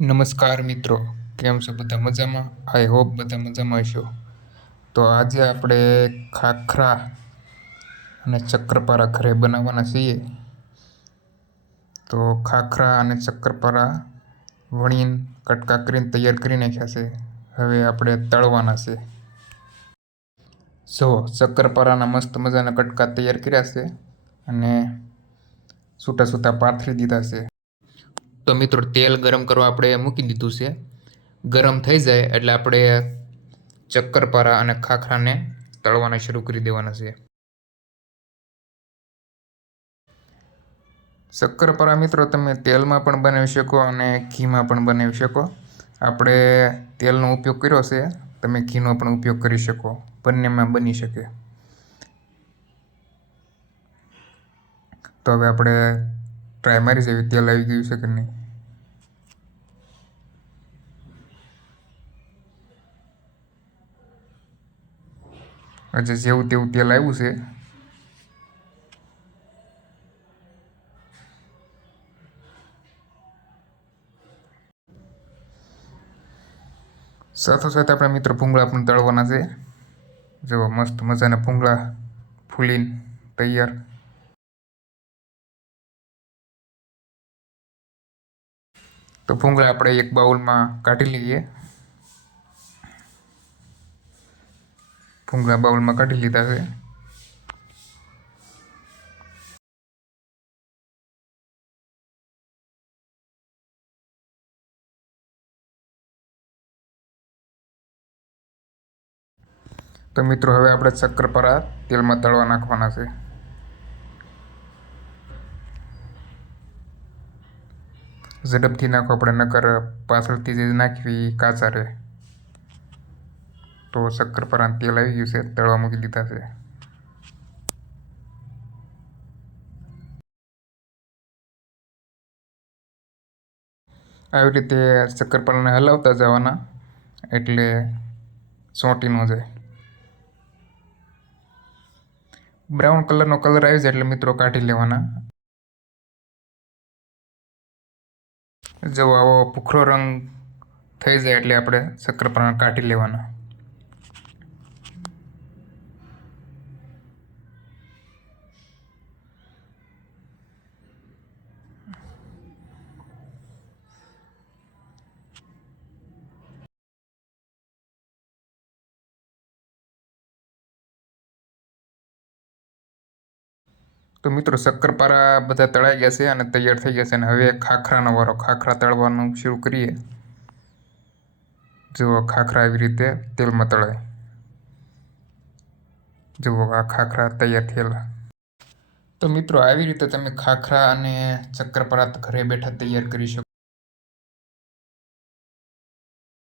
નમસ્કાર મિત્રો, કેમ છો બધા મજામાં? આઈ હોપ બધા મજામાં હશો. તો આજે આપણે ખાખરા અને શક્કરપારા ઘરે બનાવવાના છીએ. તો ખાખરા અને શક્કરપારા વણીને કટકા કરીને તૈયાર કરી નાખ્યા છે. હવે આપણે તળવાના છે. જો શક્કરપારાના મસ્ત મજાના કટકા તૈયાર કર્યા છે અને છૂટા છૂટા પાથરી દીધા છે. તો મિત્રો તેલ ગરમ કરવા આપણે મૂકી દીધું છે. ગરમ થઈ જાય એટલે આપણે શક્કરપારા અને ખાખરાને તળવાના શરૂ કરી દેવાના છે. શક્કરપારા મિત્રો તમે તેલમાં પણ બનાવી શકો અને ઘીમાં પણ બનાવી શકો. આપણે તેલનો ઉપયોગ કર્યો છે, તમે ઘીનો પણ ઉપયોગ કરી શકો, બંનેમાં બની શકે. તો હવે આપણે ટ્રાય મારી જોઈએ તેલ આવી ગયું છે કે નહીં. હજી જેવું તેવું તેલ આવ્યું છે. સાથોસાથ આપણે મિત્રો ભૂંગળા પણ તળવાના છે. જો મસ્ત મજાના ભૂંગળા ફૂલીને તૈયાર. તો ભૂંગળા આપણે એક બાઉલમાં કાઢી લઈએ. ભૂંગળા બાઉલમાં કાઢી લીધા છે. તો મિત્રો હવે આપણે શક્કરપારા તેલમાં તળવા નાખવાના છે. ઝડપથી નાખો, આપણે નકર પાછળથી જે નાખવી કાચા રહે. તો શક્કરપારાનું તેલ આવી ગયું છે, તળવા મૂકી દીધા છે. આવી રીતે શક્કરપારાને હલાવતા જવાના એટલે ચોંટી ન જાય. બ્રાઉન કલરનો કલર આવી જાય એટલે મિત્રો કાઢી લેવાના. જો આવો ભૂખરો રંગ થઈ જાય એટલે આપણે શક્કરપારા કાઢી લેવાના. તો મિત્રો શક્કરપારા બધા તળાઈ ગયા છે અને તૈયાર થઈ ગયા છે. અને હવે ખાખરાનો વારો. ખાખરા તળવાનું શરૂ કરીએ. જુઓ ખાખરા આવી રીતે તેલમાં તળાય. જુઓ આ ખાખરા તૈયાર થયેલા. તો મિત્રો આવી રીતે તમે ખાખરા અને શક્કરપારા ઘરે બેઠા તૈયાર કરી શકો.